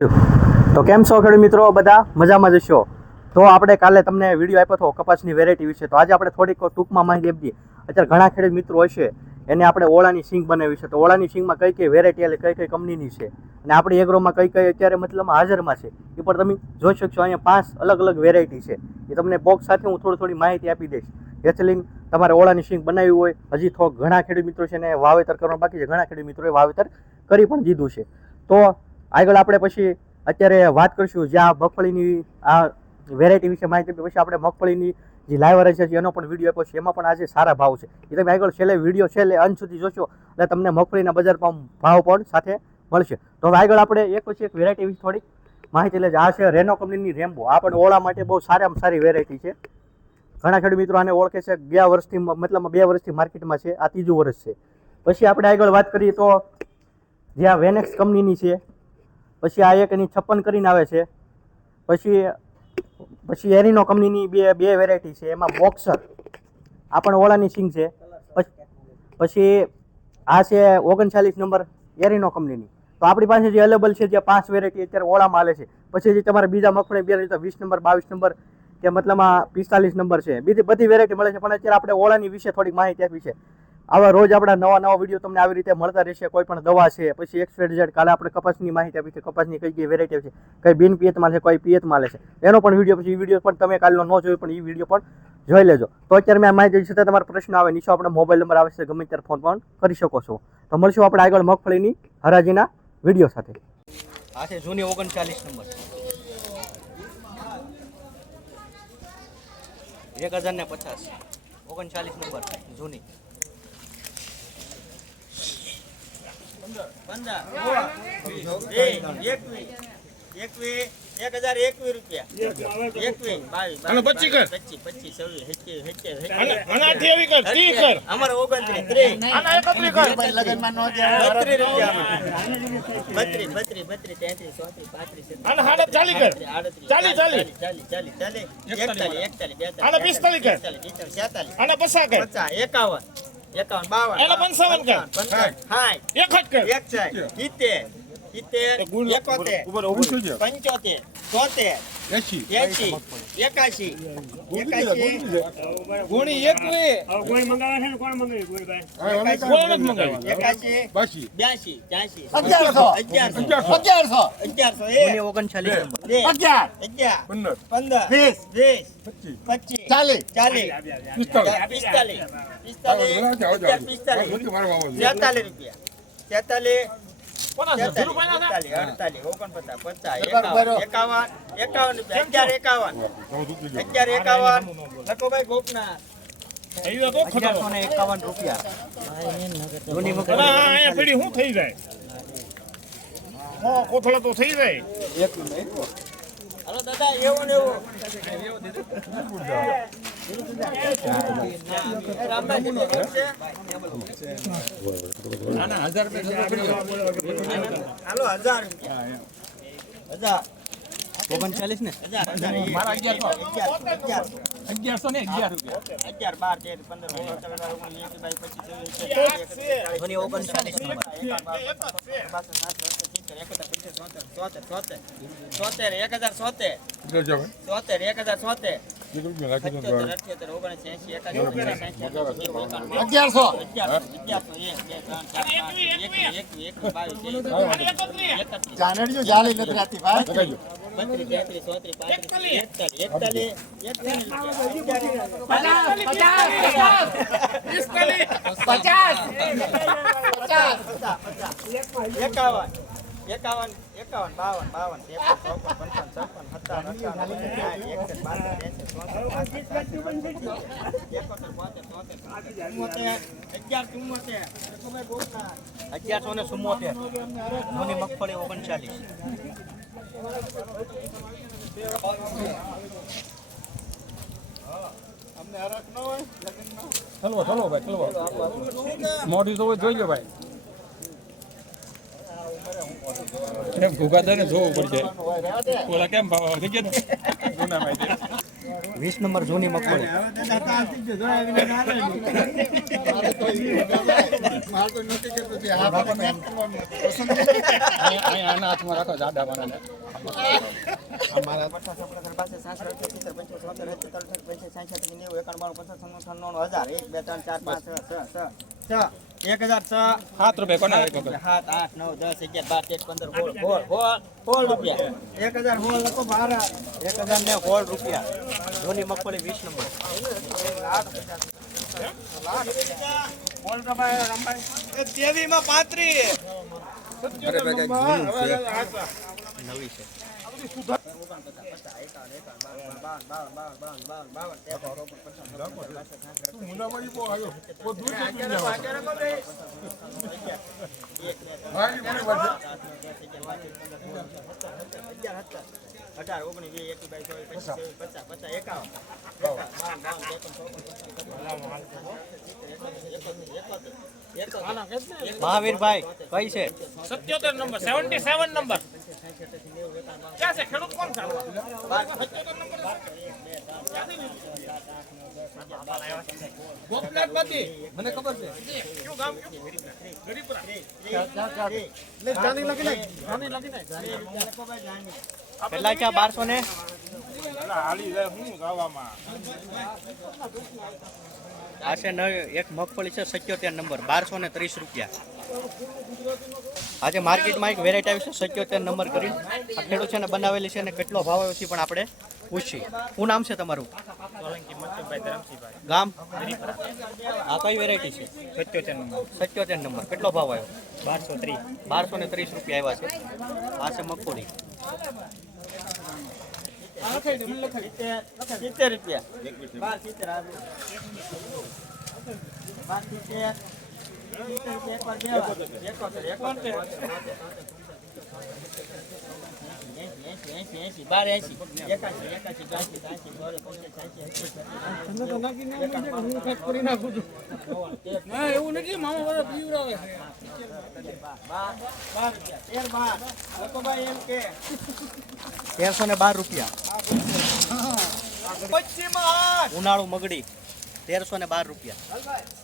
તો કેમ છો ખેડૂત મિત્રો? બધા મજામાં જશો તો આપણે કાલે તમને વીડિયો આપ્યો હતો કપાસની વેરાયટી વિશે. તો આજે આપણે થોડીક ટૂંકમાં માહિતી આપીએ. અત્યારે ઘણા ખેડૂત મિત્રો હશે, એને આપણે ઓળાની સિંગ બનાવી છે. તો ઓળાની સિંગમાં કઈ કઈ વેરાયટી એટલે કઈ કઈ કંપનીની છે? અને આપણી એગ્રોમાં કઈ કઈ અત્યારે મતલબ હાજરમાં છે? એ પણ તમે જોઈ શકશો. અહીંયા પાંચ અલગ અલગ વેરાયટી છે. એ તમને બોક્સ સાથે હું થોડી થોડી માહિતી આપી દઈશ. જેથી તમારે ઓળાની સિંગ બનાવી હોય, હજી થોડોક ઘણા ખેડૂત મિત્રો છે ને વાવેતર કરવાનું બાકી છે. ઘણા ખેડૂત મિત્રોએ વાવેતર કરી પણ દીધું છે. તો આગળ આપણે પછી અત્યારે વાત કરીશું જે આ મગફળીની, આ વેરાયટી વિશે માહિતી પછી આપણે મગફળીની જે લાઈવ હરાઈ છે એનો પણ વીડિયો આપ્યો છે, એમાં પણ આજે સારા ભાવ છે. એ તમે આગળ છેલ્લે વીડિયો છેલ્લે અંત સુધી જોશો, એટલે તમને મગફળીના બજાર ભાવ પણ સાથે મળશે. તો હવે આગળ આપણે એક પછી એક વેરાયટી વિશે થોડીક માહિતી લે આ છે રેનો કંપનીની રેમ્બો આ પણ ઓળા માટે બહુ સારામાં સારી વેરાયટી છે. ઘણા ખેડૂત મિત્રો આને ઓળખે છે, ગયા વર્ષથી, મતલબ બે વર્ષથી માર્કેટમાં છે, આ ત્રીજું વર્ષ છે. પછી આપણે આગળ વાત કરીએ તો જે આ વેનેક્સ કંપનીની છે પછી આ એક એની છપ્પન કરીને આવે છે. પછી પછી એરિનો કંપનીની બે બે વેરાયટી છે. એમાં બોક્સર આ પણ ઓળાની સિંગ છે. પછી- આ છે ઓગણચાલીસ નંબર એરિનો કંપનીની. તો આપણી પાસે જે અવેલેબલ છે, જે પાંચ વેરાયટી અત્યારે ઓળામાં આવે છે. પછી જે તમારે બીજા મગફળી બે તો વીસ નંબર, બાવીસ નંબર કે મતલબમાં પિસ્તાલીસ નંબર છે. બીજી બધી વેરાયટી મળે છે. પણ અત્યારે આપણે ઓળાની વિશે થોડીક માહિતી આપી છે. આવા રોજ આપણા નવા નવા વીડિયો તમને આવી રીતે મળતા રહેશે. કોઈ પણ દવા છે, પછી એક્સપેડ ઝેડ કાલે આપણે કપાસની માહિતી આપી છે. કપાસની કઈ કઈ વેરાયટી છે, કઈ બિન પિયતમાં છે, કોઈ પિયત માલે છે. એનો પણ વીડિયો પછી વીડિયો પણ તમે કાલનો ન જોયો પણ એ વીડિયો પણ જોઈ લેજો. તો અત્યારે મેં માહિતી છતાં તમારો પ્રશ્ન આવે, નીચે આપણે મોબાઈલ નંબર આવે છે, ગમે ત્યારે ફોન પણ કરી શકો છો. તો મળશું આપણે આગળ મગફળીની હરાજીના વીડિયો સાથે. આ છે જૂની ઓગણચાલીસ નંબર. એક હજાર ને પચાસ. ઓગણચાલીસ નંબર, જૂની પંદર બે એકવીસ એકવીસ એક હજાર એકવીસ રૂપિયા એકવીસ બાવીસ અને પિસ્તાલીસ અને પચાસ એકાવન. એકાવન. બાવન. એટલે પંચાવન કર. સાઠ એક જ કર. એક છે સિત્તેર. સિત્તેર. એકોતેર. પંચોતેર. તોતેર એસી એકાશી એકાશી. ગુણી એકવી. કોઈ મંગાવે છે કોણ મંગાવી? એકાશી. બ્યાસી ત્યાસી અગિયારસો. અગિયારસો. અગિયારસો. અગિયારસો. જૂની ઓગણચાલીસ અગિયાર. અગિયાર. પંદર. પંદર. વીસ. વીસ. પચીસ. પચીસ. ચાલીસ. ચાલીસ. પિસ્તાલીસ. પિસ્તાલીસ. પિસ્તાલીસ. પિસ્તાલીસ. રૂપિયા. તેતાલીસ એકાવન એકાવન રૂપિયા એકાવન. અગિયાર એકાવન. થઈ જાય? હો કોથળા તો થઈ જાય. હાલો દાદા એવું ને એવું. ઓગણચાલીસ ને અગિયારસો ને અગિયાર રૂપિયા અગિયાર બાર તેર પંદર ઓગણચાલીસ ચોતેર એક હજાર સોતેર ચોતેર એક હજાર સોતેર અગિયારસો. જાનડીઓ જાલી નથી રહેતી ભાઈ. એકતાલીસ. પચાસ પચાસ. એકાવન. એકાવન એકાવન બાવન બાવન ત્રેપન ચોપન પંચાવન છપ્પન સત્તાવન અઠાવન ઓગણસાઠ એકસઠ બાસઠ ત્રેસઠ ચોસઠ એકોતેર બોતેર તોતેર ચુમ્મોતેર અગિયાર ચુમ્મોતેર અગિયારસો ને ચુમ્મોતેર મને મગફળી ઓગણચાલીસ. ચલો ચલો ભાઈ ચલો મોઢું તો જોઈ લો ભાઈ. એમ ભૂગા ને જોવું પડશે. ઓલા કેમ ભાવ જૂના ભાઈ વીસ નંબર જૂની મગફળી. કે આના હાથમાં રાખો જાડા હજાર એક બે ત્રણ ચાર પાંચ છ છ છ એક હજાર છ સાત રૂપિયા કોના સાત આઠ નવ દસ અગિયાર બાર તેર પંદર સોળ સોળ સોળ સોળ રૂપિયા એક હજાર સોળ લખો બાર એક હજાર ને સોળ રૂપિયા જૂની મગફળી વીસ નંબરમાં છે નવી છે અઢાર ઓગણીસ વીસ એકવીસ બાવીસ ચોવીસ મહાવીરભાઈ સત્યોતેર નંબર સેવન્ટી સેવન નંબર. ક્યાં છે? ખેડૂત કોણ છે મને ખબર છે. કયું ગામ કેટલા છે બારસો ને હાલી જાય હું ગાવામાં. આ છે નવી એક મગફળી છે સત્યોતેર નંબર બારસો ને ત્રીસ રૂપિયા. આજે માર્કેટમાં એક વેરાયટી આવી છે સત્યોતેર નંબર કરી. આ ખેડૂત છે ને બનાવેલી છે ને કેટલો ભાવ આવ્યો છે પણ આપણે પૂછીએ. શું નામ છે તમારું? ગામ? આ કઈ વેરાયટી છે? સત્યોતેર નંબર. સત્યોતેર નંબર. કેટલો ભાવ આવ્યો? બારસો ત્રીસ. બારસો ને ત્રીસ રૂપિયા આવ્યા છે. આ છે મગફળી. સિત્તેર. રૂપિયા. બાર એંસી, એવું નથી મામા બધા પીવડાવે તેરસો ને બાર રૂપિયા. ઉનાળુ મગડી. તેરસો ને બાર રૂપિયા.